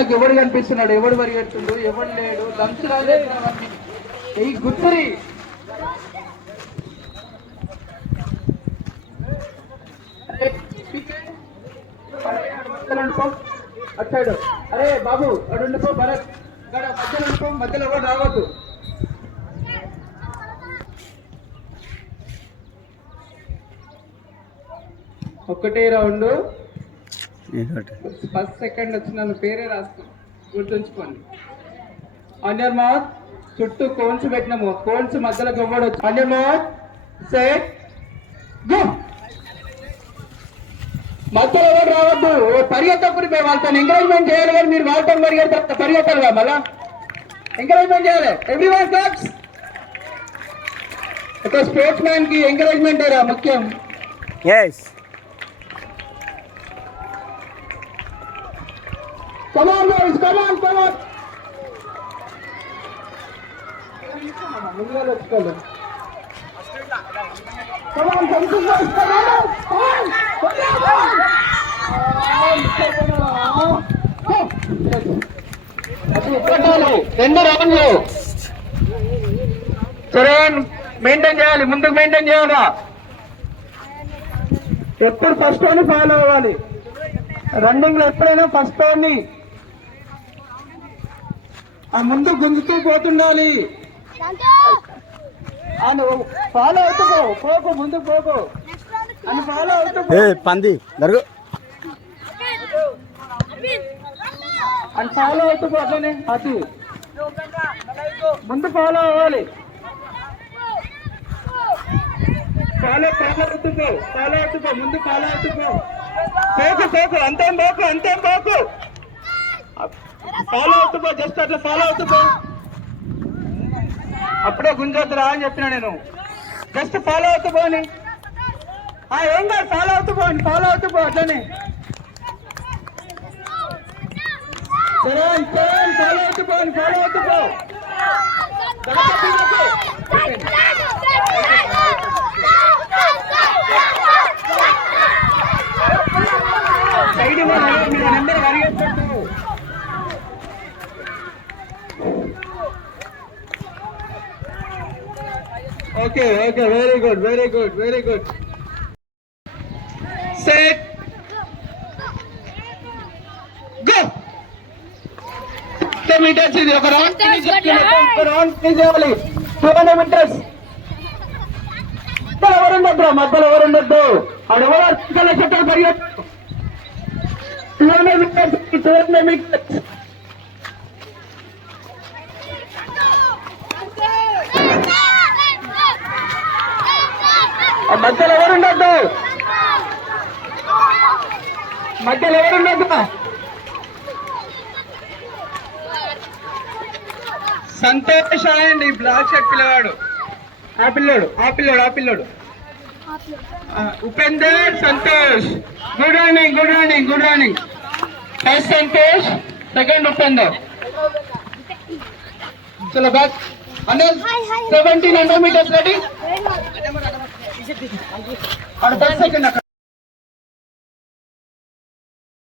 ఎవడు కనిపిస్తున్నాడు, ఎవడు పరిగెడుతుండు, ఎవడు లేడు, లంచ్ రాలేదు ఈ గుర్తురి అచ్చాడు. అరే బాబు అడుండిపో, భరత్ మధ్యలో ఉండిపో, మధ్యలో ఎవరు రావద్దు. ఒక్కటే రౌండ్, ఫస్ట్ సెకండ్ వచ్చిన పేరే రాసుకో, గుర్తుంచుకోండి. ఆన్ యువర్ మౌత్, చుట్టూ కోన్స్ పెట్టినాము, కోన్స్ మధ్యలో గవ్వడు. On your mouth, set go. మధ్యలో ఎవరు రావద్దు, పరిగెత్తప్పుడు వాళ్ళతో ఎంకరేజ్మెంట్ చేయాలి. కానీ మీరు వాళ్ళతో పరిగెత్తారుగా, మళ్ళా ఎంకరేజ్మెంట్ చేయాలి. Everyone claps. ఒక స్పోర్ట్స్ మ్యాన్ కి ఎంకరేజ్మెంట్ ముఖ్యం. Come on, boys! Come on, come on! Come on, come on, boys! Come on! రెండు రౌండ్లు సరే మెయింటైన్ చేయాలి, ముందుకు మెయింటైన్ చేయాలా. ఎప్పుడు ఫస్ట్ అని ఫాలో అవ్వాలి. రన్నింగ్ లో ఎప్పుడైనా ఫస్ట్ అని ఆ ముందు గుంజుతూ పోతుండాలి. ఫాలో అవుతూ పోకు, ముందుకు పోకు అని ఫాలో అవుతూ పంది అని ఫాలో అవుతూ పో. అట్లనే అటు ముందు ఫాలో అవ్వాలి. ఫాలో అవుతుపో, ఫాలో అవుతుపో, ముందు ఫాలో అవుతుపో. పోకు అంతేం పోకు ఫాలో అవుతుపో, జస్ట్ అట్లా ఫాలో అవుతుపో. అప్పుడే గుంజొద్దురా అని చెప్పినా నేను. జస్ట్ ఫాలో అవుతుపో అని. ఏం కాదు, ఫాలో అవుతుపో అని, ఫాలో అవుతుపో అట్లనే. సరే ఫాలో అవుతుపో అని, ఫాలో అవుతుపో. సైడ్ మీరు నెంబర్ పరిగెత్తట్టు. Okay very good. Set go. Meters ఇది ఒక రౌండ్ ఫినిష్ చేయాలి. 200 మీటర్స్. మధ్యలో ఎవరుండద్దు. ఆడెవరు చుట్టాలు పరిగెత్తు. 200 మీటర్స్. మధ్యలో ఎవరుండద్దు. సంతోష్ అండి, బ్లాక్ షర్ట్ పిల్లవాడు. ఆ పిల్లోడు ఉపేందర్ Santosh. Good morning. First Santosh, సెకండ్ ఉపేందర్. చలో బ్యాక్. 1700 మీటర్స్ రెడీ. 10 సెకండ్.